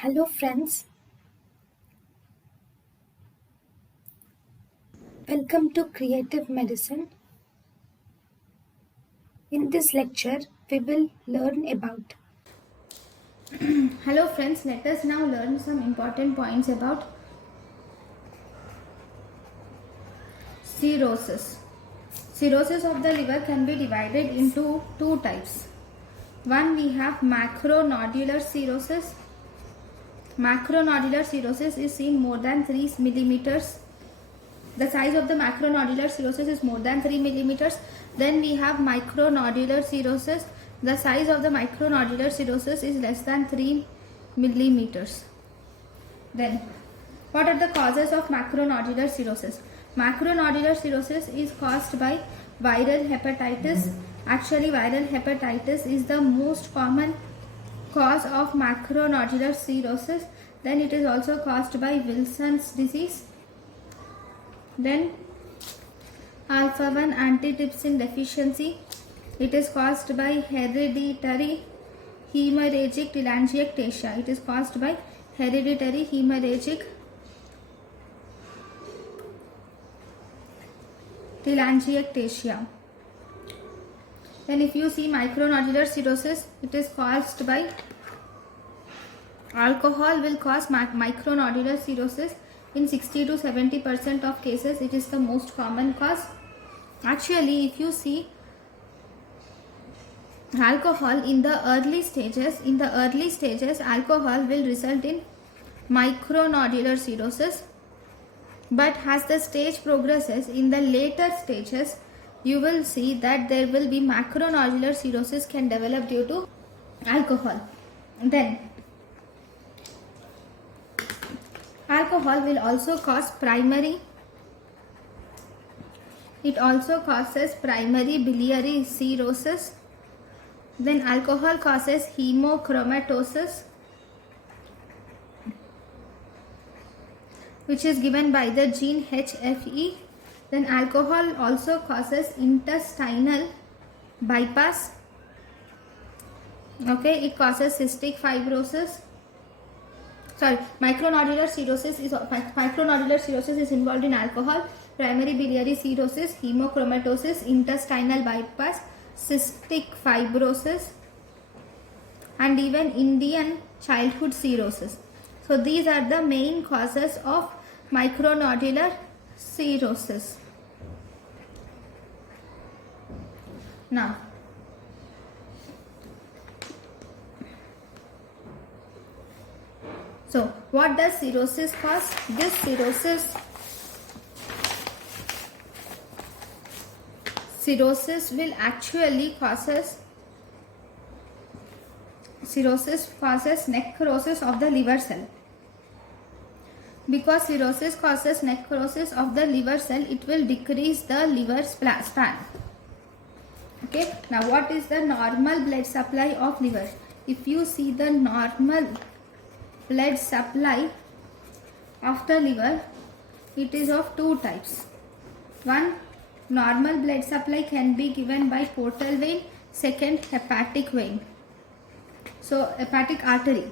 Hello friends, welcome to Creative Medicine. In this lecture, we will learn about Hello friends, let us now learn some important points about cirrhosis. Cirrhosis of the liver can be divided into two types. One, we have macronodular cirrhosis. Macronodular cirrhosis is seen more than 3 millimeters. The size of the macronodular cirrhosis is more than 3 millimeters. Then we have micronodular cirrhosis. The size of the micronodular cirrhosis is less than 3 millimeters. Then, what are the causes of macronodular cirrhosis? Macronodular cirrhosis is caused by viral hepatitis. Actually, viral hepatitis is the most common cause of macronodular cirrhosis. Then it is also caused by Wilson's disease. Then alpha-1 antitrypsin deficiency. It is caused by hereditary hemorrhagic telangiectasia. It is caused by hereditary hemorrhagic telangiectasia. Then if you see micronodular cirrhosis, it is caused by alcohol will cause micronodular cirrhosis. In 60 to 70% of cases, it is the most common cause. Actually, if you see alcohol in the early stages, alcohol will result in micronodular cirrhosis. But as the stage progresses, in the later stages, you will see that there will be macronodular cirrhosis can develop due to alcohol. Then alcohol will also cause it also causes primary biliary cirrhosis. Then alcohol causes hemochromatosis, which is given by the gene HFE. Then alcohol also causes intestinal bypass. Okay, it causes cystic fibrosis. Micronodular cirrhosis is involved in alcohol, primary biliary cirrhosis, hemochromatosis, intestinal bypass, cystic fibrosis, and even Indian childhood cirrhosis. So these are the main causes of micronodular cirrhosis. Now, so what does cirrhosis cause? This cirrhosis will actually causes necrosis of the liver cell. Because cirrhosis causes necrosis of the liver cell, it will decrease the liver span. Okay, now what is the normal blood supply of liver? If you see the normal blood supply of the liver, it is of two types. One, normal blood supply can be given by portal vein. Second, hepatic vein. So hepatic artery.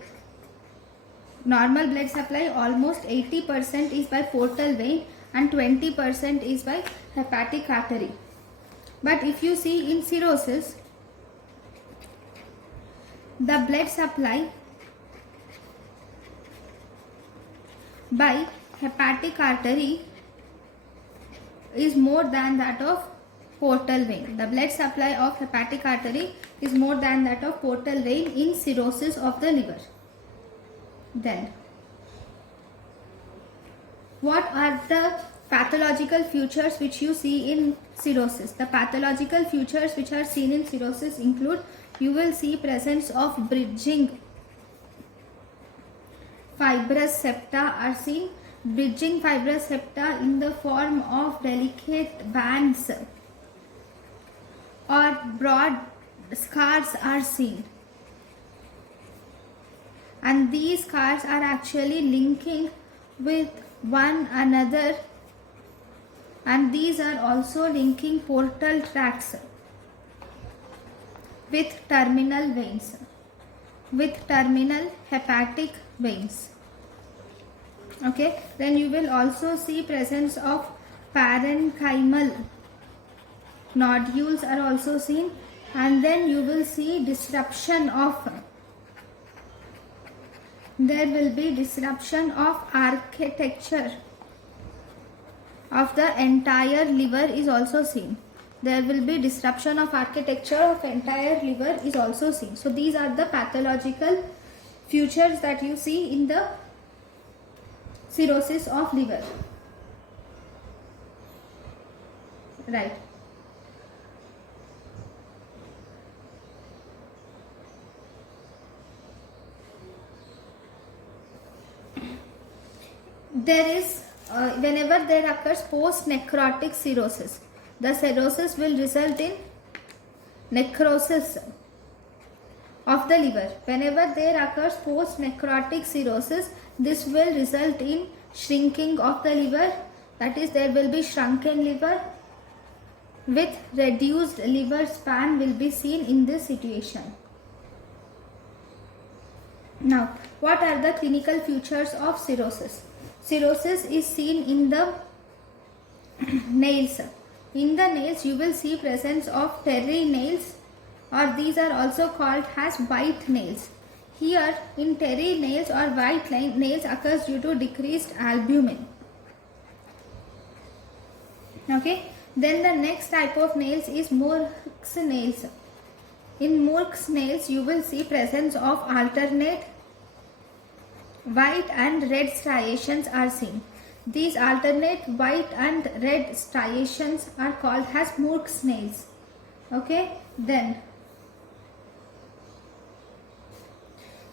Normal blood supply almost 80% is by portal vein and 20% is by hepatic artery. But if you see in cirrhosis, the blood supply by hepatic artery is more than that of portal vein. The blood supply of hepatic artery is more than that of portal vein in cirrhosis of the liver. Then, what are the pathological features which you see in cirrhosis? The pathological features which are seen in cirrhosis include, you will see presence of bridging fibrous septa are seen. Bridging fibrous septa in the form of delicate bands or broad scars are seen. And these scars are actually linking with one another, and these are also linking portal tracts with terminal veins. with terminal hepatic veins. Okay, then you will also see presence of parenchymal nodules are also seen, and then you will see disruption of, there will be disruption of architecture of the entire liver is also seen. There will be disruption of architecture of entire liver is also seen. So these are the pathological features that you see in the cirrhosis of liver. Right. There is, whenever there occurs post-necrotic cirrhosis, the cirrhosis will result in necrosis of the liver. Whenever there occurs post-necrotic cirrhosis, this will result in shrinking of the liver, that is, there will be shrunken liver with reduced liver span will be seen in this situation. Now, what are the clinical features of cirrhosis? Cirrhosis is seen in the nails. In the nails, you will see presence of terry nails, or these are also called as white nails. Here, in terry nails or white nails occurs due to decreased albumin. Okay. Then the next type of nails is Murk's nails. In Murk's nails, you will see presence of alternate white and red striations are seen. These alternate white and red striations are called as Murk's nails. Okay. Then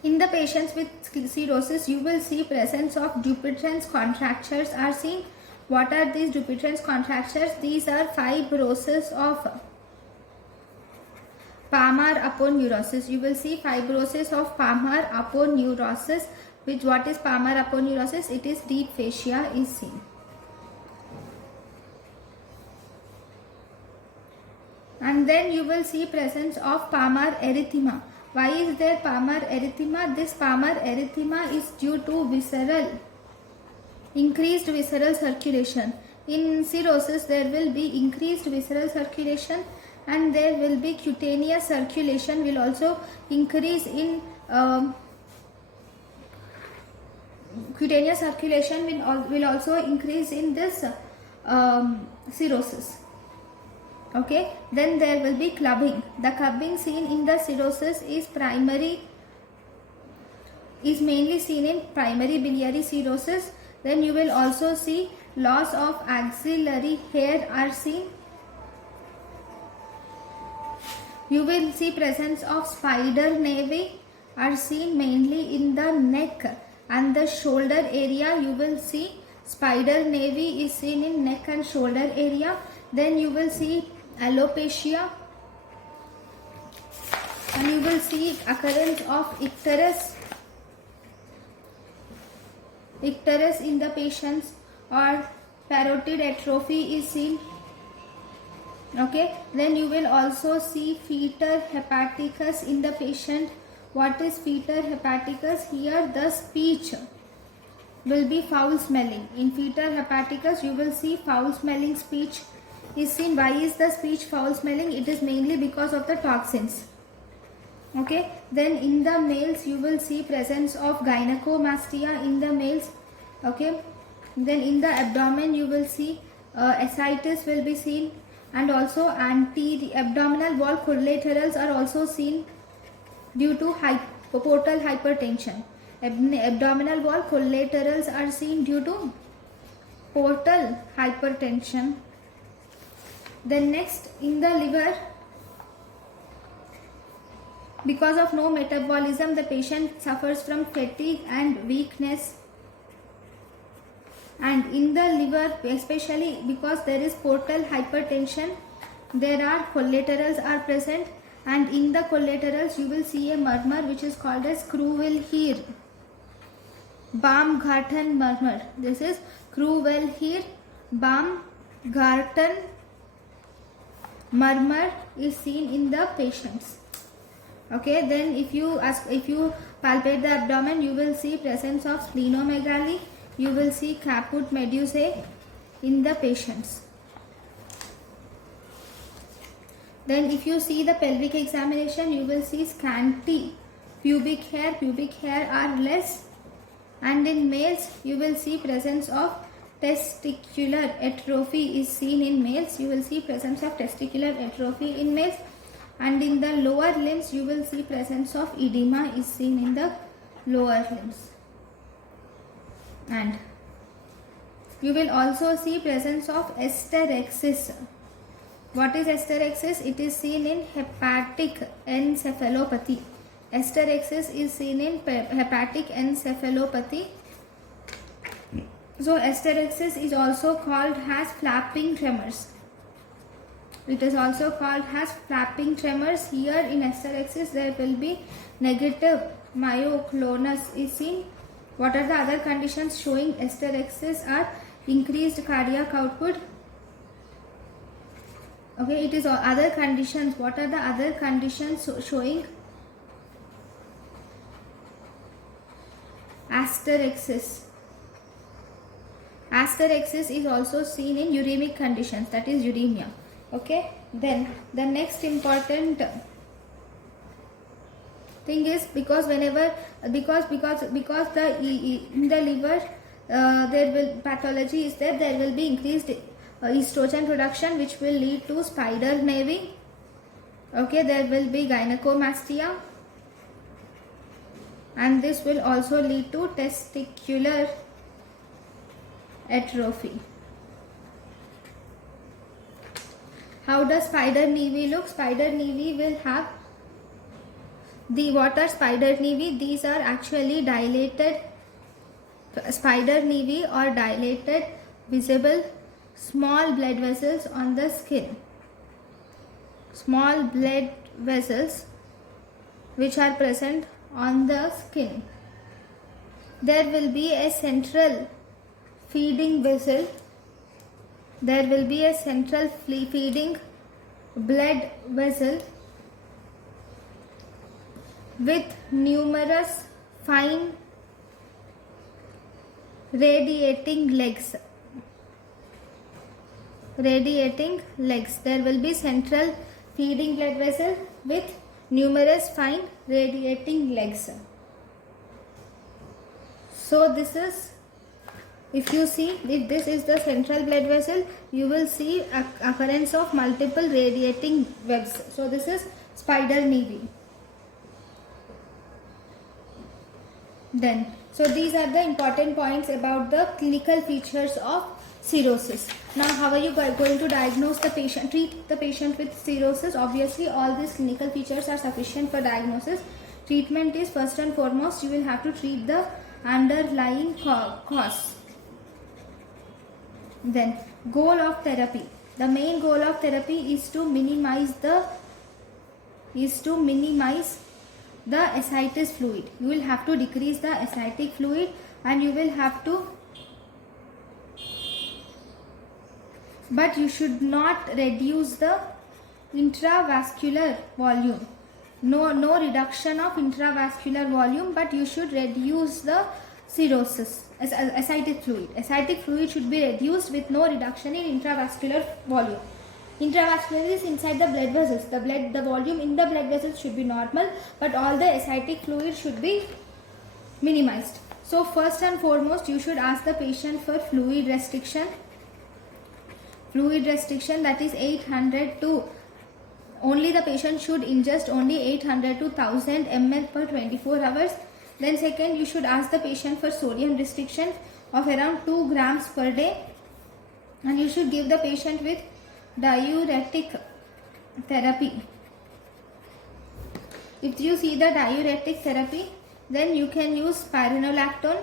in the patients with cirrhosis, you will see presence of Dupuytren's contractures are seen. What are these Dupuytren's contractures? These are fibrosis of Palmar aponeurosis. You will see fibrosis of Palmar aponeurosis. Which, what is Palmar aponeurosis? It is deep fascia is seen. And then you will see presence of Palmar erythema. Why is there Palmar erythema? This Palmar erythema is due to increased visceral circulation. In cirrhosis, there will be increased visceral circulation, and there will be cutaneous circulation will also increase in cutaneous circulation will also increase in this cirrhosis. Okay. Then there will be clubbing. The clubbing seen in the cirrhosis is mainly seen in primary biliary cirrhosis. Then you will also see loss of axillary hair are seen. You will see presence of spider nevi are seen mainly in the neck and the shoulder area. You will see spider nevi is seen in neck and shoulder area. Then you will see alopecia, and you will see occurrence of icterus in the patients, or parotid atrophy is seen. Okay. Then you will also see fetor hepaticus in the patient. What is fetor hepaticus? Here the speech will be foul smelling. In fetor hepaticus, you will see foul smelling speech is seen. Why is the speech foul smelling? It is mainly because of the toxins. Okay. Then in the males, you will see presence of gynecomastia in the males. Okay. Then in the abdomen, you will see ascites will be seen, and also abdominal wall collaterals are also seen due to portal hypertension. Abdominal wall collaterals are seen due to portal hypertension. Then next, in the liver, because of no metabolism, the patient suffers from fatigue and weakness. And in the liver, especially because there is portal hypertension, there are collaterals are present, and in the collaterals you will see a murmur which is called as Creuvel-Heer Baumgarten murmur. This is Creuvel-Heer Baumgarten murmur is seen in the patients. Okay, then if you palpate the abdomen, you will see presence of splenomegaly. You will see caput medusae in the patients. Then if you see the pelvic examination, you will see scanty pubic hair. Pubic hair are less, and in males you will see presence of testicular atrophy is seen in males. You will see presence of testicular atrophy in males, and in the lower limbs you will see presence of edema is seen in the lower limbs. And you will also see presence of hysterexis. What is hysterexis? It is seen in hepatic encephalopathy. Hysterexis is seen in hepatic encephalopathy. So hysterexis is also called as flapping tremors. It is also called as flapping tremors. Here in hysterexis there will be negative myoclonus is seen. What are the other conditions showing hysterexis are increased cardiac output. Okay, it is other conditions. What are the other conditions showing hysterexis? Hysterexis is also seen in uremic conditions, that is uremia. Okay, then the next important thing is because the in the liver there will pathology is there will be increased estrogen production, which will lead to spider nevi. Okay, there will be gynecomastia, and this will also lead to testicular atrophy. How does spider nevi look? Spider nevi will have what are spider nevi? These are actually dilated spider nevi or dilated visible small blood vessels on the skin. Small blood vessels which are present on the skin. There will be a central feeding vessel. There will be a central feeding blood vessel with numerous fine radiating legs. There will be central feeding blood vessel with numerous fine radiating legs. So this is, if you see, if this is the central blood vessel, you will see occurrence of multiple radiating webs. So this is spider nevi. Then, so these are the important points about the clinical features of cirrhosis. Now, how are you going to diagnose the patient, treat the patient with cirrhosis? Obviously, all these clinical features are sufficient for diagnosis. Treatment is first and foremost, you will have to treat the underlying cause. Then, goal of therapy. The main goal of therapy is to minimize the ascites fluid. You will have to decrease the ascitic fluid, and you will have to, but you should not reduce the intravascular volume. No reduction of intravascular volume, but you should reduce the cirrhosis, ascitic fluid. Ascitic fluid should be reduced with no reduction in intravascular volume. Intravascular is inside the blood vessels. The volume in the blood vessels should be normal, but all the ascitic fluid should be minimized. So first and foremost, you should ask the patient for fluid restriction. Fluid restriction, that is 800 to, only the patient should ingest only 800 to 1000 ml per 24 hours. Then second, you should ask the patient for sodium restriction of around 2 grams per day, and you should give the patient with diuretic therapy. If you see the diuretic therapy, then you can use spironolactone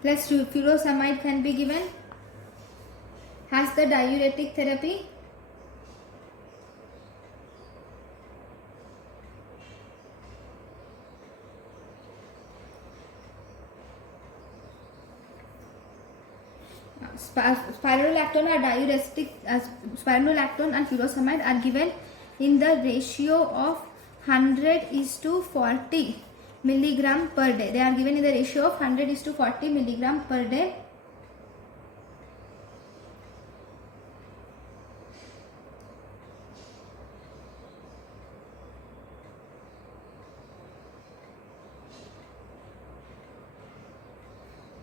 plus furosemide can be given as the diuretic therapy. spironolactone are diuretic. Spironolactone and furosemide are given in the ratio of 100:40 milligram per day. They are given in the ratio of 100:40 milligram per day.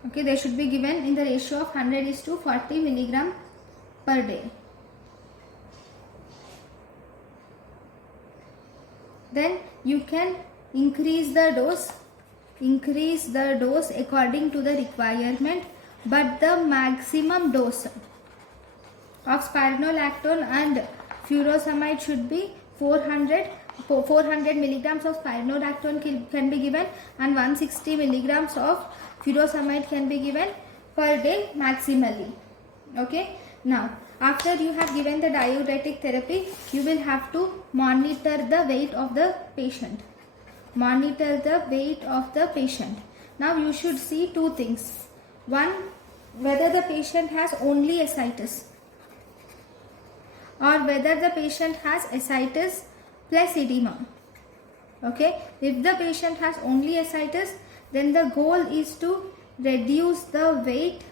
Okay, they should be given in the ratio of 100:40 milligram per day. Then you can increase the dose according to the requirement, but the maximum dose of spironolactone and furosemide should be 400 milligrams of spironolactone can be given, and 160 milligrams of furosemide can be given per day maximally. Okay, now after you have given the diuretic therapy, you will have to monitor the weight of the patient. Now you should see two things. One, whether the patient has only ascites or whether the patient has ascites plus edema. Okay, if the patient has only ascites, then the goal is to reduce the weight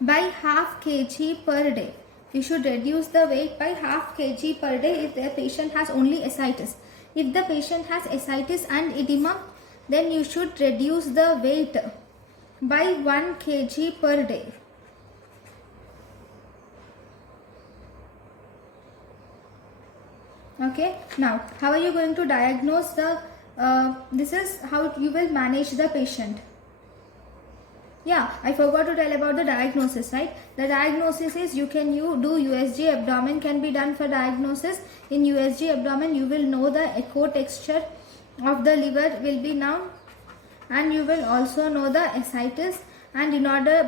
by half kg per day. You should reduce the weight by half kg per day if the patient has only ascites. If the patient has ascites and edema, then you should reduce the weight by 1 kg per day. Okay, now how are you going to diagnose the this is how you will manage the patient. Yeah, I forgot to tell about the diagnosis, right? The diagnosis is you do USG abdomen can be done for diagnosis. In USG abdomen, you will know the echo texture of the liver will be known, and you will also know the ascites. And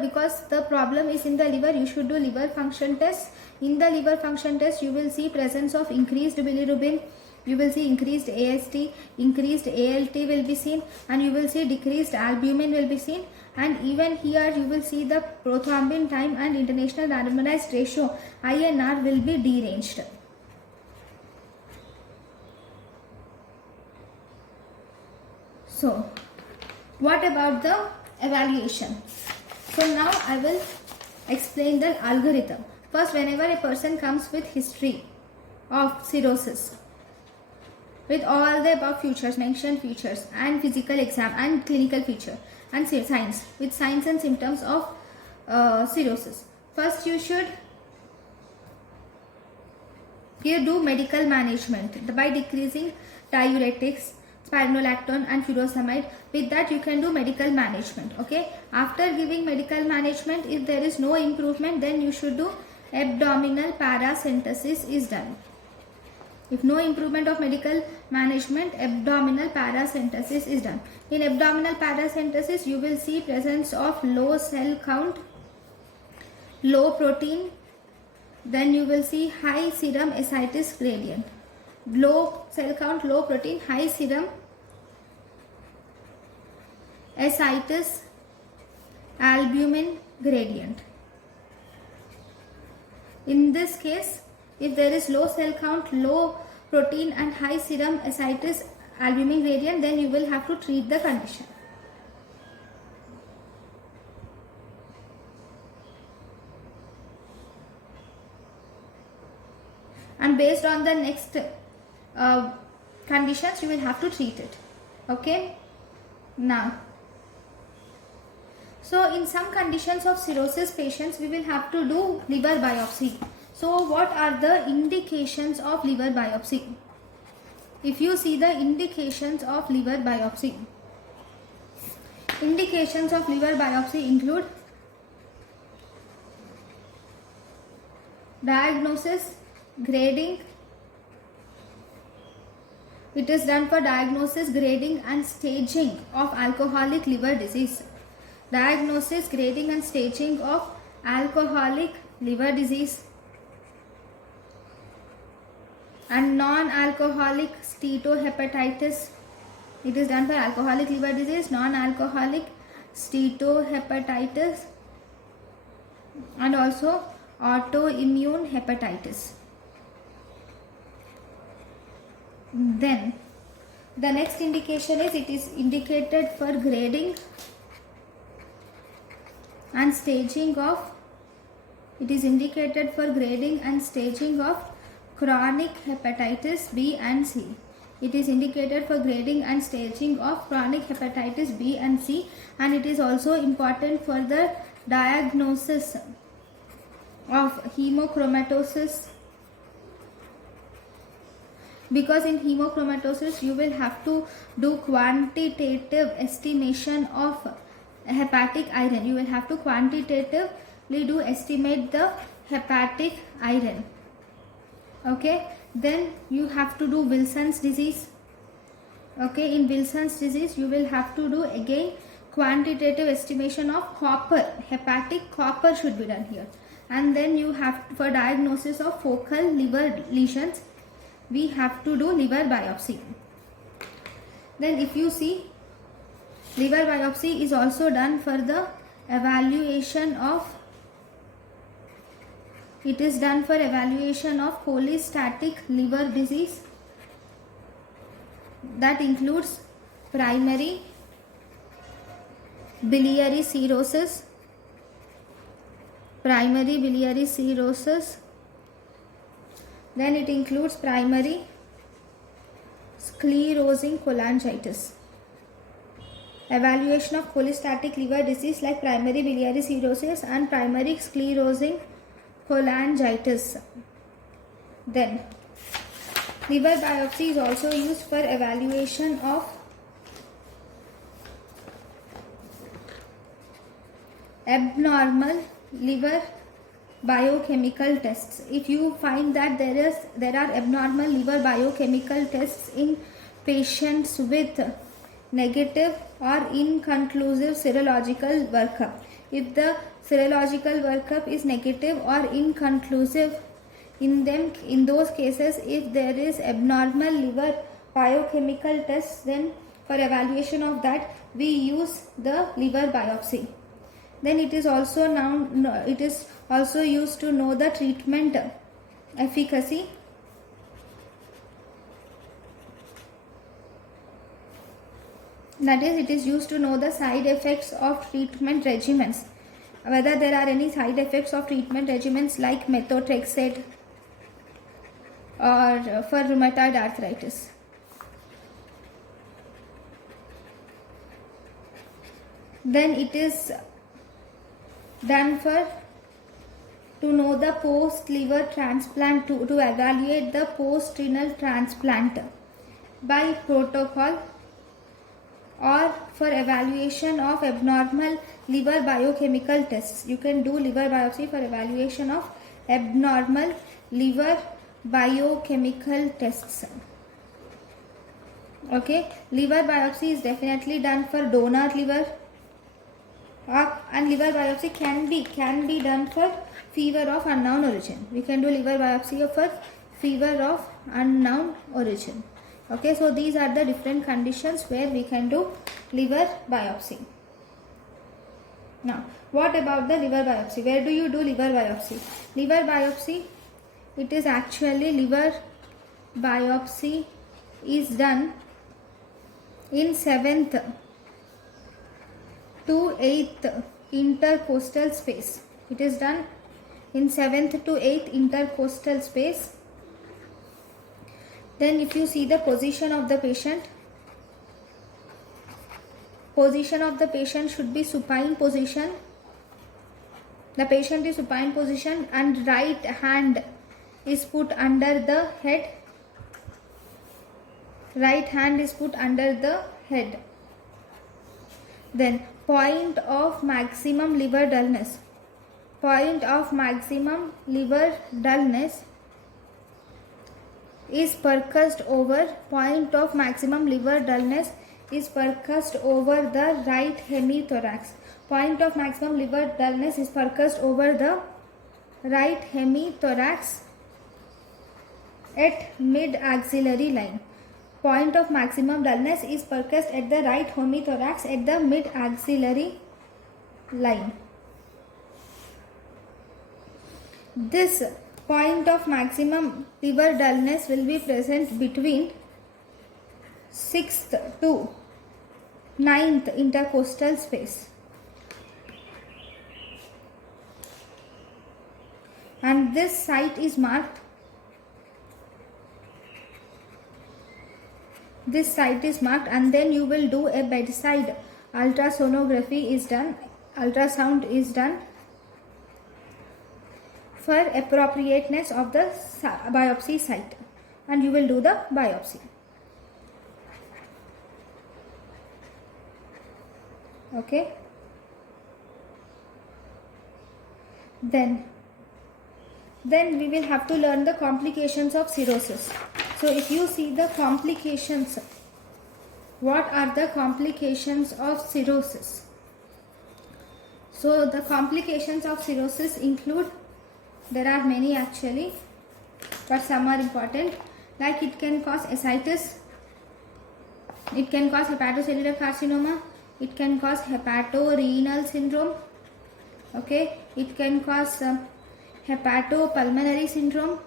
because the problem is in the liver, you should do liver function test. In the liver function test, you will see presence of increased bilirubin, you will see increased AST, increased ALT will be seen, and you will see decreased albumin will be seen. And even here you will see the prothrombin time and international randomized ratio INR will be deranged. So what about the evaluation? So now I will explain the algorithm. First, whenever a person comes with history of cirrhosis, with all the above mentioned features and physical exam and clinical feature and signs, with signs and symptoms of cirrhosis, first you should do medical management by decreasing diuretics, spironolactone and furosemide. With that you can do medical management. Okay, after giving medical management, if there is no improvement, then you should do abdominal paracentesis is done. If no improvement of medical management, abdominal paracentesis is done. In abdominal paracentesis, you will see presence of low cell count, low protein, then you will see high serum ascites gradient. Low cell count, low protein, high serum ascites albumin gradient. In this case, if there is low cell count, low protein and high serum ascites albumin gradient, then you will have to treat the condition. And based on the next conditions, you will have to treat it. Okay. Now, so in some conditions of cirrhosis patients, we will have to do liver biopsy. So what are the indications of liver biopsy? If you see the indications of liver biopsy, include diagnosis, grading. It is done for diagnosis, grading and staging of alcoholic liver disease. Diagnosis, grading and staging of alcoholic liver disease and non-alcoholic steatohepatitis. It is done for alcoholic liver disease, non-alcoholic steatohepatitis and also autoimmune hepatitis. Then the next indication is it is indicated for grading and staging of chronic hepatitis B and C. It is indicated for grading and staging of chronic hepatitis B and C, and it is also important for the diagnosis of hemochromatosis, because in hemochromatosis you will have to do quantitative estimation of hepatic iron. You will have to quantitatively estimate the hepatic iron. Okay, then you have to do Wilson's disease. Okay, in Wilson's disease you will have to do again quantitative estimation of copper. Hepatic copper should be done here. And then you have, for diagnosis of focal liver lesions, we have to do liver biopsy. Then if you see, liver biopsy is also done for the evaluation of, it is done for evaluation of cholestatic liver disease. That includes primary biliary cirrhosis, then it includes primary sclerosing cholangitis. Evaluation of cholestatic liver disease like primary biliary cirrhosis and primary sclerosing cholangitis. Then liver biopsy is also used for evaluation of abnormal liver biochemical tests. If you find that there are abnormal liver biochemical tests in patients with negative or inconclusive serological workup, if the serological workup is negative or inconclusive, in those cases, if there is abnormal liver biochemical tests, then for evaluation of that we use the liver biopsy. Then it is also used to know the treatment efficacy. That is, it is used to know the side effects of treatment regimens, whether there are any side effects of treatment regimens like methotrexate or for rheumatoid arthritis. Then it is done to know the post liver transplant, to evaluate the post renal transplant by protocol, or for evaluation of abnormal liver biochemical tests. You can do liver biopsy for evaluation of abnormal liver biochemical tests. Okay, liver biopsy is definitely done for donor liver, and liver biopsy can be done for fever of unknown origin. We can do liver biopsy for fever of unknown origin. Okay, so these are the different conditions where we can do liver biopsy. Now, what about the liver biopsy? Where do you do liver biopsy? Liver biopsy, it is actually, liver biopsy is done in 7th to 8th intercostal space. It is done in 7th to 8th intercostal space. Then if you see the position of the patient should be supine position. The patient is supine position and right hand is put under the head. Right hand is put under the head. Then point of maximum liver dullness. Point of maximum liver dullness is percussed over. Point of maximum liver dullness is percussed over the right hemithorax. Point of maximum liver dullness is percussed over the right hemithorax at mid-axillary line. Point of maximum dullness is percussed at the right hemithorax at the mid-axillary line. This point of maximum liver dullness will be present between 6th to 9th intercostal space. And this site is marked. This site is marked, and then you will do a bedside ultrasonography is done. Ultrasound is done for appropriateness of the biopsy site, and you will do the biopsy. Okay. Then we will have to learn the complications of cirrhosis. So if you see the complications, what are the complications of cirrhosis? So the complications of cirrhosis include, there are many actually, but some are important. Like it can cause ascites, it can cause hepatocellular carcinoma, it can cause hepatorenal syndrome, okay, it can cause hepatopulmonary syndrome,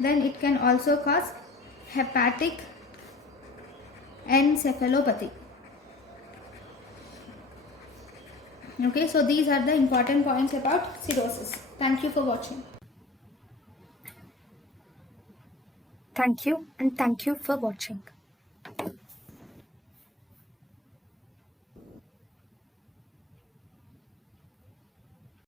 then it can also cause hepatic encephalopathy. Okay, so these are the important points about cirrhosis. Thank you for watching. Thank you, and thank you for watching.